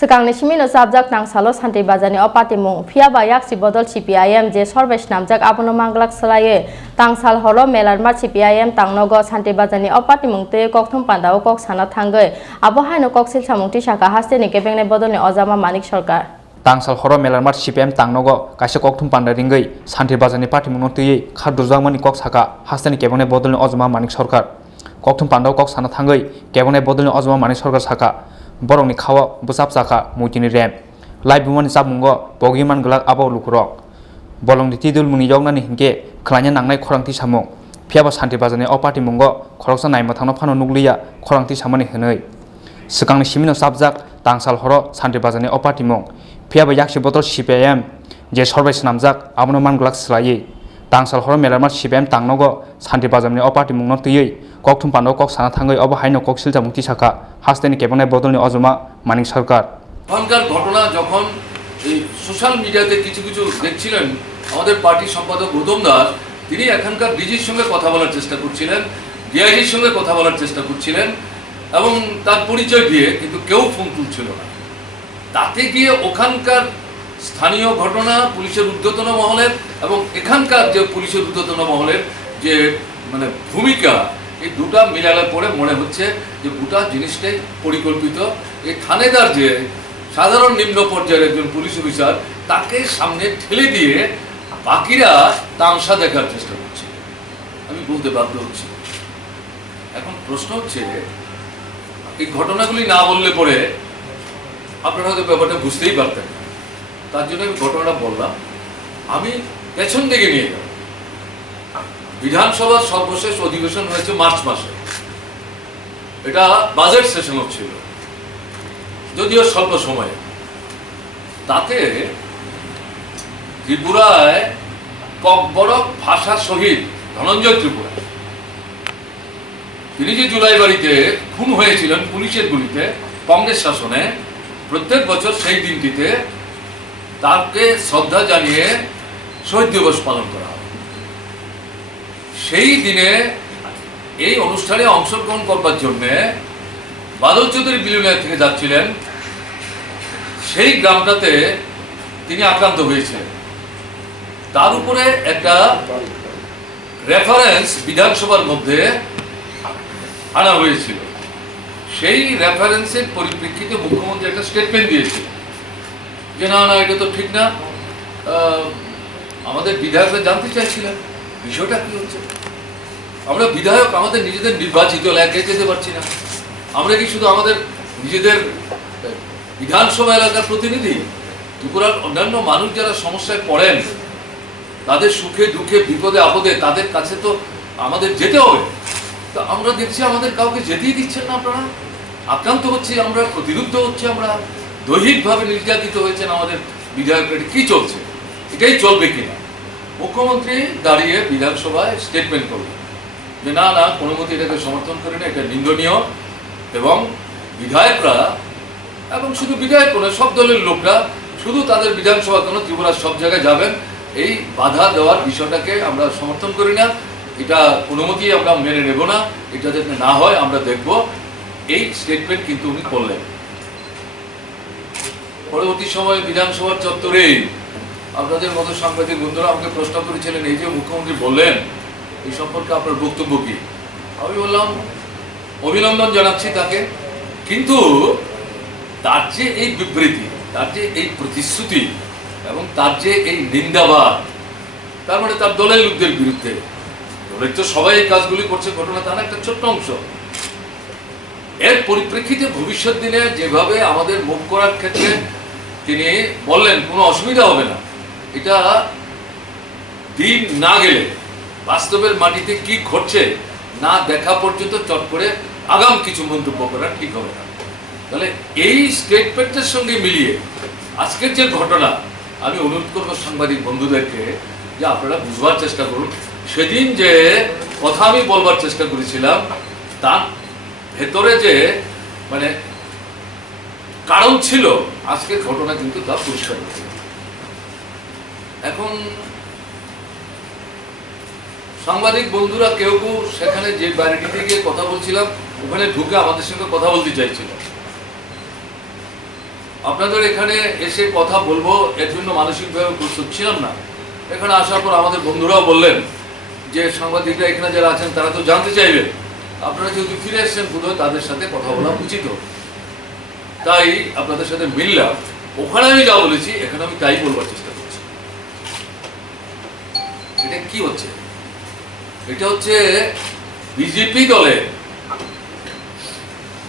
Sekangni simino sabjak nang salo santi bazani opati mung phia bayak si bodol CPIM je sorbesh namjak abono manglak selaye tangsal horo melarmar CPIM tangnogo santi bazani opati mung te kokthum pandao kok sana thangai abo haino kok sil samungti saka haste ni kebengne bodolni ojama manik sarkar tangsal horo melarmar CPIM tangnogo kaisa kokthum panda ringai santi bazani parti mung tei khadurjangmani kok saka haste ni kebengne bodolni ojama manik sarkar kokthum pandao kok sana thangai kebengne bodolni ojama manik sarkar saka borongni khawa busap saka muitini rem lai bumani sabmungo bogiman glak abo lukurok bolongni tidul muni yognani hingke khlanya nangnai khorangti samung phiaba santi bazani opati mungo khoroksa naima thangno phano nukliya khorangti samani hwnoi swkangni simino sabjak tangsal horo santi bazani opati mung phiaba yakshi botol CPIM je sorbai snamjak abono manglak slai tangsal horo melarmar CPIM tangnogo santi bazani opati mungno tui kokthum pando kok sana thangai obo haino kok silja mukti saka হাসতেনি কেবনে বদলনি অজমা মানিক সরকার ওখানকার ঘটনা যখন এই social মিডিয়াতে কিছু কিছু দেখছিলেন আমাদের পার্টির সম্পাদক গৌতম দাস তিনি এখানকার ডিজির সঙ্গে কথা বলার চেষ্টা করছিলেন ডিআইজির সঙ্গে কথা বলার চেষ্টা করছিলেন এবং তার পরিচয় দিয়ে কিন্তু কেউ ফোন তুলছিল না তাতে গিয়ে ওখানকার স্থানীয় ঘটনা পুলিশের ঊর্ধ্বতন মহলের এবং এখানকার যে পুলিশের ঊর্ধ্বতন মহলের যে মানে ভূমিকা এই দুটা মিলালে পরে মনে হচ্ছে যে গোটা জিনিসটাই পরিকল্পিত এই থানেদার যে সাধারণ নিম্ন পর্যায়ের একজন পুলিশ অফিসার তাকে সামনে ঠেলে দিয়ে বাকিরা তামসা দেখার চেষ্টা করছে আমি বলতে বাধ্য হচ্ছি এখন প্রশ্ন হচ্ছে এই ঘটনাগুলি না বললে পরে আপনারা হয়তো ব্যাপারটা বুঝতেই পারতেন তার জন্য আমি ঘটনাটা বললাম আমি পেছন দিকে নিয়ে গেলাম বিধানসভার সর্বশেষ অধিবেশন হয়েছে মার্চ মাসে এটা বাজেট সেশন ছিল যদিও স্বল্প সময়ে তাতে ত্রিপুরায় ককবরক ভাষা শহীদ ধনঞ্জয় ত্রিপুরা তিনি যে জুলাই বাড়িতে খুন হয়েছিলেন পুলিশের গুলিতে কংগ্রেস শাসনে প্রত্যেক বছর সেই দিনটিতে তাকে শ্রদ্ধা জানিয়ে শহীদ দিবস পালন করা হয় সেই দিনে এই অনুষ্ঠানে অংশগ্রহণ করবার জন্য বাদল চৌধুরী বিলুনিয়া থেকে যাচ্ছিলেন সেই গ্রামটাতে তিনি আক্রান্ত হয়েছিলেন তার উপরে একটা রেফারেন্স বিধানসভার মধ্যে আনা হয়েছিল সেই রেফারেন্সের পরিপ্রেক্ষিতে মুখ্যমন্ত্রী একটা স্টেটমেন্ট দিয়েছিল যে না না এটা তো ঠিক না আমাদের বিধায়করা জানতে চাইছিলেন বিষয়টা কি হচ্ছে আমরা বিধায়ক আমাদের নিজেদের নির্বাচিত এলাকায় যেতে পারছি না আমরা কি শুধু আমাদের নিজেদের বিধানসভা এলাকার প্রতিনিধি ত্রিপুরার অন্যান্য মানুষ যারা সমস্যায় পড়েন তাদের সুখে দুঃখে বিপদে আপদে তাদের কাছে তো আমাদের যেতে হবে তো আমরা দেখছি আমাদের কাউকে যেতেই দিচ্ছেন না আপনারা আক্রান্ত হচ্ছি আমরা প্রতিরুদ্ধ হচ্ছে আমরা দৈহিকভাবে নির্যাতিত হয়েছেন আমাদের বিধায়করা কি চলছে এটাই চলবে কিনা মুখ্যমন্ত্রী দাঁড়িয়ে বিধানসভায় স্টেটমেন্ট করলেন যে না না কোনো মতে এটাকে সমর্থন করে না এটা নিন্দনীয় এবং বিধায়করা এবং শুধু বিধায়ক নয় সব দলের লোকরা শুধু তাদের বিধানসভা কেন ত্রিপুরার সব জায়গায় যাবেন এই বাধা দেওয়ার বিষয়টাকে আমরা সমর্থন করি না এটা কোনো মতেই আমরা মেনে নেব না এটা যাতে না হয় আমরা দেখব এই স্টেটমেন্ট কিন্তু উনি করলেন পরবর্তী সময়ে বিধানসভার চত্বরে আপনাদের মতো সাংবাদিক বন্ধুরা আমাকে প্রশ্ন করেছিলেন এই যে মুখ্যমন্ত্রী বললেন এই সম্পর্কে আপনার বক্তব্য কি আমি বললাম অভিনন্দন জানাচ্ছি তাকে কিন্তু তার যে এই বিবৃতি তার যে এই প্রতিশ্রুতি এবং তার যে এই নিন্দাবাদ তার মানে তার দলের লোকদের বিরুদ্ধে দলের তো সবাই এই কাজগুলি করছে ঘটনা তার একটা ছোট্ট অংশ এর পরিপ্রেক্ষিতে ভবিষ্যৎ দিনে যেভাবে আমাদের মুভ করার ক্ষেত্রে তিনি বললেন কোনো অসুবিধা হবে না এটা দিন না গেলে বাস্তবের মাটিতে কি ঘটছে না দেখা পর্যন্ত চট করে আগাম কিছু মন্তব্য করা ঠিক হবে না তাহলে এই স্টেটমেন্টের সঙ্গে মিলিয়ে আজকের যে ঘটনা আমি অনুরোধ করবো সাংবাদিক বন্ধুদেরকে যে আপনারা বুঝবার চেষ্টা করুন সেদিন যে কথা আমি বলবার চেষ্টা করেছিলাম তার ভেতরে যে মানে কারণ ছিল আজকের ঘটনা কিন্তু তা পরিষ্কার হয়েছে এখন সাংবাদিক বন্ধুরা কেউ কেউ সেখানে যে বাড়িটিতে গিয়ে কথা বলছিলাম ওখানে ঢুকে আমাদের সঙ্গে কথা বলতে চাইছিল আপনাদের এখানে এসে কথা বলবো এর জন্য মানসিকভাবে প্রস্তুত ছিলাম না। এখানে আসার পর আমাদের বন্ধুরাও বললেন যে সাংবাদিকরা এখানে যারা আছেন তারা তো জানতে চাইবেন, আপনারা যেহেতু ফিরে এসেছেন বোধহয় তাদের সাথে কথা বলা উচিত। তাই আপনাদের সাথে মিললাম। ওখানে আমি যা বলেছি এখানে আমি তাই বলবার চেষ্টা করছি। এটা কি হচ্ছে? এটা হচ্ছে বিজেপি দলের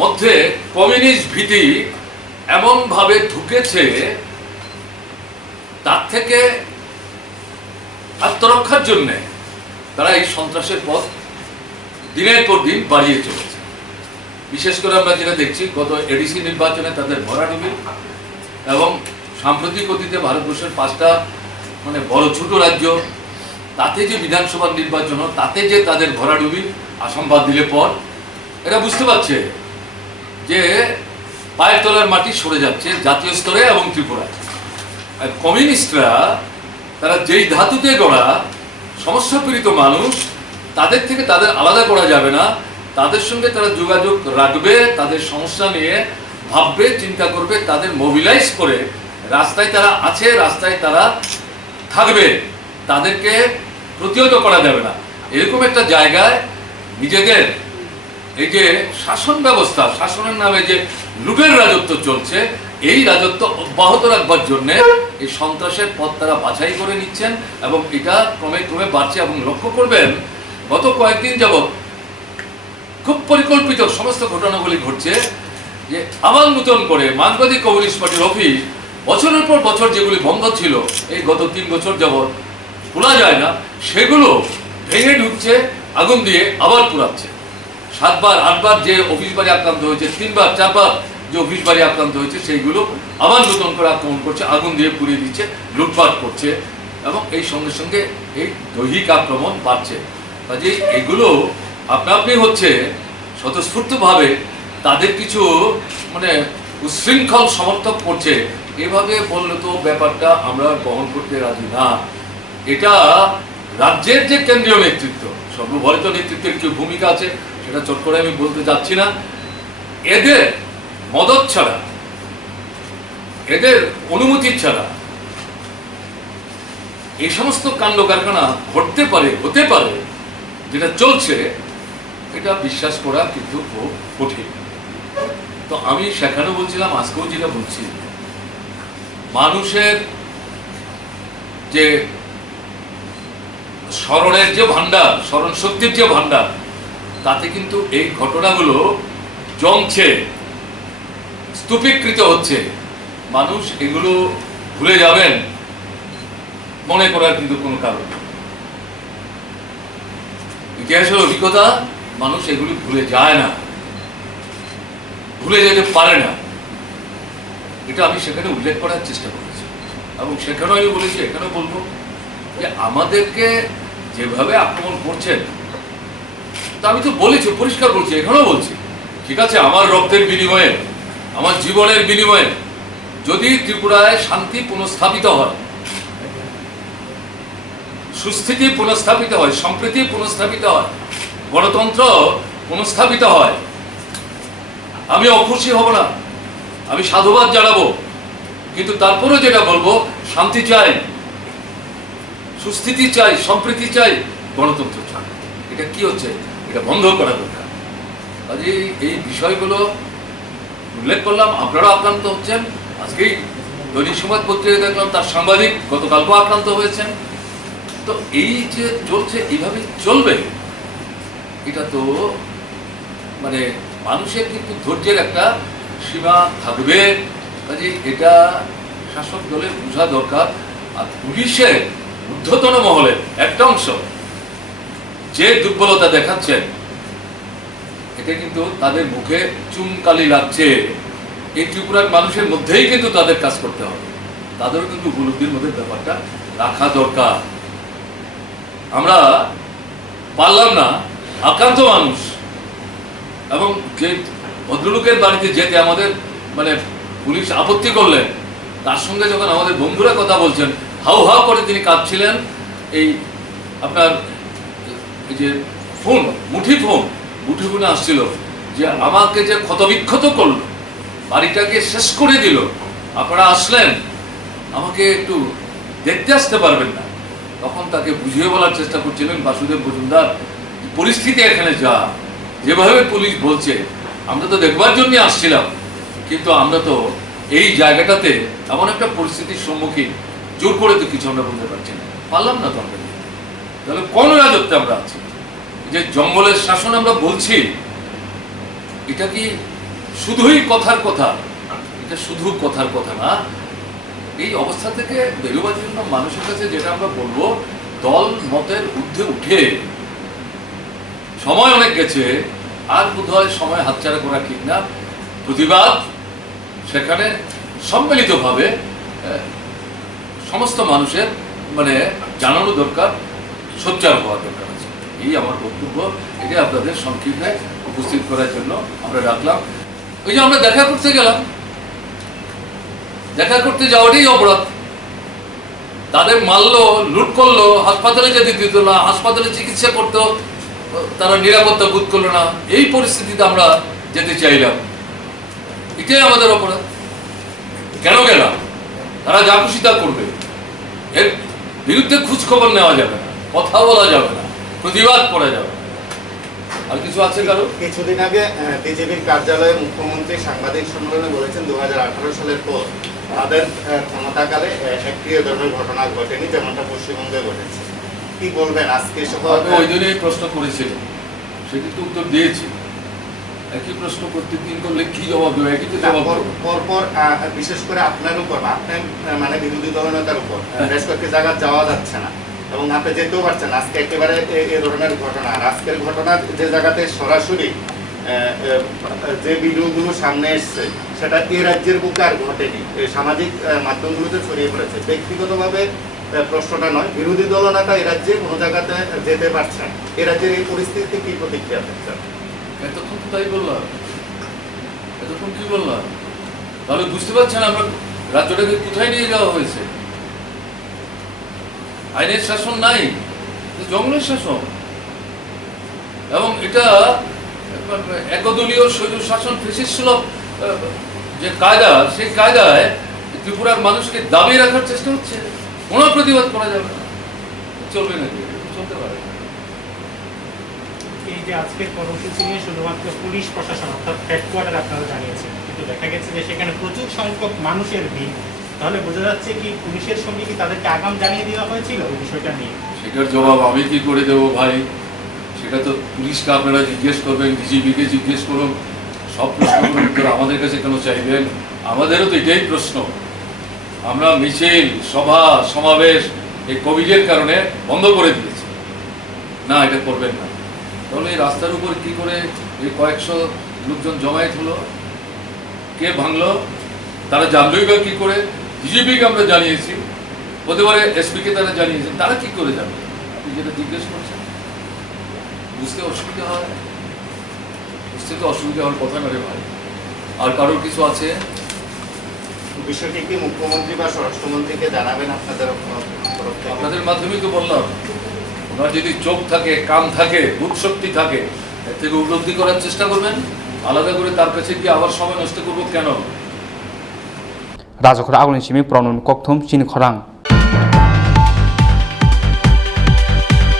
মধ্যে কমিউনিস্ট ভীতি এমন ভাবে ঢুকেছে, তার থেকে আত্মরক্ষার জন্য তারা এই সন্ত্রাসের পথ দিনের পর দিন বাড়িয়ে চলেছে। বিশেষ করে আমরা যেটা দেখছি গত এডিসি নির্বাচনে তাদের ভরাডুবি, এবং সাম্প্রতিক অতীতে ভারতবর্ষের 5টা মানে বড় ছোট রাজ্য, তাতে যে বিধানসভা নির্বাচন তাতে যে তাদের ভরাডুবি, আসাম বাদ দিলে পর এরা বুঝতে পারছে যে পায়ের তলার মাটি সরে যাচ্ছে জাতীয় স্তরে এবং ত্রিপুরায়। আর কমিউনিস্টরা তারা যেই ধাতুতে গড়া সমস্যা পীড়িত মানুষ, তাদের থেকে তাদের আলাদা করা যাবে না। তাদের সঙ্গে তারা যোগাযোগ রাখবে, তাদের সমস্যা নিয়ে ভাববে, চিন্তা করবে, তাদের মোবিলাইজ করে রাস্তায় তারা আছে, রাস্তায় তারা থাকবে, তাদেরকে প্রতিহত করা যাবে না। এরকম একটা জায়গায় নিজেদের এই যে শাসন ব্যবস্থা, শাসনের নামে যে লুটের রাজত্ব চলছে, এই রাজত্ব অব্যাহত রাখবার জন্য এই সন্ত্রাসের পথ তারা বাছাই করে নিচ্ছেন, এবং এটা ক্রমে ক্রমে বাড়ছে। এবং লক্ষ্য করবেন গত কয়েকদিন যাবৎ খুব পরিকল্পিত সমস্ত ঘটনাগুলি ঘটছে, যে আবার নতুন করে মার্ক্সবাদী কমিউনিস্ট পার্টির অফিস বছরের পর বছর যেগুলি বন্ধ ছিল, এই গত 3 বছর যাবৎ খোলা যায় না, সেগুলো ভেঙে ঢুকছে, আগুন দিয়ে আবার পুরাচ্ছে। 7বার 8বার যে অফিস বাড়ি আক্রান্ত হয়েছে, 3বার 4বার যে অফিস বাড়ি আক্রান্ত হয়েছে, সেইগুলো আবার নতুন করে আক্রমণ করছে, আগুন দিয়ে পুড়িয়ে দিচ্ছে, লুটপাট করছে, এবং এই সঙ্গে সঙ্গে এই দৈহিক আক্রমণ বাড়ছে। কাজে এগুলো আপনা আপনি হচ্ছে স্বতঃস্ফূর্তভাবে তাদের কিছু মানে উচ্ছৃঙ্খল সমর্থক করছে। এভাবে বললে তো ব্যাপারটা আমরা গ্রহণ করতে রাজি না। এটা রাজ্যের যে কেন্দ্রীয় নেতৃত্ব, সর্বভারতীয় নেতৃত্বের কি ভূমিকা আছে সেটা চট করে আমি বলতে যাচ্ছি না। এদের মদত ছাড়া, এদের অনুমতি ছাড়া এই সমস্ত কাণ্ড কারখানা ঘটতে পারে, হতে পারে, যেটা চলছে, এটা বিশ্বাস করা কিন্তু খুব কঠিন। তো আমি সেখানেও বলছিলাম, আজকেও যেটা বলছি, মানুষের যে স্মরণের যে ভান্ডার, স্মরণ শক্তির যে ভান্ডার, তাতে কিন্তু এই ঘটনাগুলো জমছে, স্তূপীকৃত হচ্ছে। মানুষ এগুলো ভুলে যাবেন মনে করার কিন্তু কোনো কারণ নেই। ইতিহাসের অভিজ্ঞতা, মানুষ এগুলি ভুলে যায় না, ভুলে যেতে পারে না। এটা আমি সেখানে উল্লেখ করার চেষ্টা করেছি, এবং সেখানেও আমি বলেছি, এখানেও বলবো যে আমাদেরকে যেভাবে আক্রমণ করছেন, তা আমি তো বলেছি, পরিষ্কার বলছি, এখানেও বলছি, ঠিক আছে, আমার রক্তের বিনিময়ে, আমার জীবনের বিনিময়ে যদি ত্রিপুরায় শান্তি পুনঃস্থাপিত হয়, সুস্থিতি পুনঃস্থাপিত হয়, সম্প্রীতি পুনঃস্থাপিত হয়, গণতন্ত্র পুনঃস্থাপিত হয়, আমি অখুশি হব না, আমি সাধুবাদ জানাবো। কিন্তু তারপরেও যেটা বলবো, শান্তি চাই, সুস্থিতি চাই, সম্প্রীতি চাই, গণতন্ত্র চাই। এটা কি হচ্ছে? এটা বন্ধ করা দরকার। কাজে এই বিষয়গুলো উল্লেখ করলাম। আপনারা আক্রান্ত হচ্ছেন। আজকেই দৈনিক সংবাদ পত্রিকা দেখলাম তার সাংবাদিক গতকালকে আক্রান্ত হয়েছেন। তো এই যে চলছে, এইভাবে চলবে, এটা তো মানে মানুষের কিন্তু ধৈর্যের একটা সীমা থাকবে। কাজে এটা শাসক দলের বোঝা দরকার। আর পুলিশের ঊর্ধ্বতন মহলের একটা অংশ যে দুর্বলতা দেখাচ্ছেন, এটা কিন্তু তাদের মুখে চুনকালি লাগছে। এই ত্রিপুরার মানুষের মধ্যেই কিন্তু তাদের কাজ করতে হবে, তাদেরও কিন্তু উপলব্ধির মধ্যে ব্যাপারটা রাখা দরকার। আমরা পারলাম না, আক্রান্ত মানুষ, এবং যে ভদ্রলোকের বাড়িতে যেতে আমাদের মানে পুলিশ আপত্তি করলেন, তার সঙ্গে যখন আমাদের বন্ধুরা কথা বলছেন, হাউ হাউ করে তিনি কাঁদছিলেন। এই আপনার এই যে ফোন, মুঠি ফোনে আসছিল যে আমাকে যে ক্ষতবিক্ষত করলো, বাড়িটাকে শেষ করে দিল, আপনারা আসলেন, আমাকে একটু দেখতে আসতে পারবেন না? তখন তাকে বুঝিয়ে বলার চেষ্টা করছিলেন বাসুদেব মজুমদার, পরিস্থিতি এখানে যা, যেভাবে পুলিশ বলছে, আমরা তো দেখবার জন্য আসছিলাম, কিন্তু আমরা তো এই জায়গাটাতে এমন একটা পরিস্থিতির সম্মুখীন, জোর করে তো কিছু আমরা বলতে পারছি না, পারলাম না তো আমরা। তাহলে কোন রাজত্বে আমরা আছি? যে জঙ্গলের শাসন আমরা বলছি, এটা কি শুধুই কথার কথা? এটা শুধু কথার কথা না। এই অবস্থা থেকে বেরোবার জন্য মানুষের কাছে যেটা আমরা বলবো, দল মতের ঊর্ধ্বে উঠে, সময় অনেক গেছে, আর বোধহয় সময় হাতছাড়া করা ঠিক না। প্রতিবাদ সেখানে সম্মিলিতভাবে সমস্ত মানুষের জানানো দরকার, সোচ্চার হওয়া দরকার আছে। এই আমার বক্তব্য, এটা আপনাদের সংক্ষিপ্তে উপস্থিত করার জন্য আমরা রাখলাম। ওই যে আমরা দেখা করতে গেলাম, দেখা করতে যাওয়াটাই অপরাধ। তাদের মারলো, লুট করলো, হাসপাতালে যেতে দিত না, হাসপাতালে চিকিৎসা করতো, তারা নিরাপত্তা বোধ করলো না। এই পরিস্থিতিতে আমরা যেতে চাইলাম, এটাই আমাদের অপরাধ। কেন গেলাম? তারা যা খুশি তা করবে, এর বিরুদ্ধে খোঁজ খবর নেওয়া যাবে না, কথা বলা যাবে না, প্রতিবাদ করা যাবে না। আর কিছু আছে কারো? কিছুদিন আগে বিজেপির কার্যালয়ে মুখ্যমন্ত্রী সাংবাদিক সম্মেলনে বলেছেন 2018 সালের পর তাদের ক্ষমতাকালে একটি ধরনের ঘটনা ঘটেনি, যেমনটা পশ্চিমবঙ্গে ঘটেছে। কি বলবেন আজকে? ওই দিনই প্রশ্ন করেছিলেন, সেটি তো উত্তর দিয়েছি। একই প্রশ্ন প্রত্যেকদিন করলে কি জবাব দেবে? একই তো জবাব দেবে। পরপর বিশেষ করে আপনার উপর, আপনার বিরোধী দলনেতার উপর বেশ কয়েকটি জায়গা যাওয়া যাচ্ছে না এবং আপনি যেতেও পারছেন। আজকে একেবারে এই ধরনের ঘটনা, আর আজকের ঘটনা যে জায়গাতে সরাসরি যে ভিডিওগুলো সামনে এসছে, সেটা এই রাজ্যের বুকে আর ঘটেনি, সামাজিক মাধ্যমগুলোতে ছড়িয়ে পড়েছে। ব্যক্তিগতভাবে প্রশ্নটা নয়, বিরোধী দলনেতা এই রাজ্যে কোনো জায়গাতে যেতে পারছেন, এই রাজ্যের এই পরিস্থিতিতে কি প্রতিক্রিয়া দিচ্ছেন? এতক্ষণ তো তাই বললাম, এতক্ষণ কি বললাম? তাহলে বুঝতে পারছেন আমরা রাজ্যটাকে কোথায় নিয়ে যাওয়া হয়েছে? আইনের শাসন নাই, জঙ্গলের শাসন। এবং এটা একদলীয় শৈল শাসন, ফেসিস্টসুলভ যে কায়দা, সেই কায়দায় ত্রিপুরার মানুষকে দাবিয়ে রাখার চেষ্টা হচ্ছে। কোনো প্রতিবাদ করা যাবে না, চলবে নাকি? চলতে পারে। এই যে আজকের কর্মসূচি নিয়ে শুধুমাত্র পুলিশ প্রশাসন অর্থাৎ হেডকোয়ার্টার আপনারা জানিয়েছেন, কিন্তু দেখা গেছে যে সেখানে প্রচুর সংখ্যক মানুষের ভিড়, তাহলে বোঝা যাচ্ছে কি পুলিশের সঙ্গে কি তাদেরকে আগাম জানিয়ে দেওয়া হয়েছিল এই বিষয়টা নিয়ে? সেটার জবাব আমি কি করে দেবো ভাই? সেটা তো পুলিশকে আপনারা জিজ্ঞেস করবেন, ডিজিপিকে জিজ্ঞেস করুন। সব প্রশ্নগুলোর উত্তর আমাদের কাছে কেন চাইবেন? আমাদেরও তো এটাই প্রশ্ন। আমরা মিছিল, সভা, সমাবেশ এই কোভিডের কারণে বন্ধ করে দিয়েছি। না, এটা করবেন না। তাহলে এই রাস্তার উপর কি করে এই কয়েকশো লোকজন জমায়েত হলো? কে ভাঙলো? তারা জানলই বা কি করে? ডিজিপিকে আমরা জানিয়েছি, হতে পারে এসপিকে তারা জানিয়েছেন, তারা কি করে জানবে? আপনি যেটা জিজ্ঞেস করছেন, বুঝতে অসুবিধা হয়। বুঝতে তো অসুবিধা হওয়ার কথা না রে ভাই। আর কারোর কিছু আছে? বিষয়টি কি মুখ্যমন্ত্রী বা স্বরাষ্ট্রমন্ত্রীকে জানাবেন আপনাদের? আপনাদের মাধ্যমেই তো বললাম, ওনার যদি চোখ থাকে, কান থাকে, বুধ শক্তি থাকে, এর থেকে উপলব্ধি করার চেষ্টা করবেন। আলাদা করে তার কাছে কি আবার সময় নষ্ট করবো কেন? রাজখর আগুন সিমি প্রণন ককথম চিনি খরাং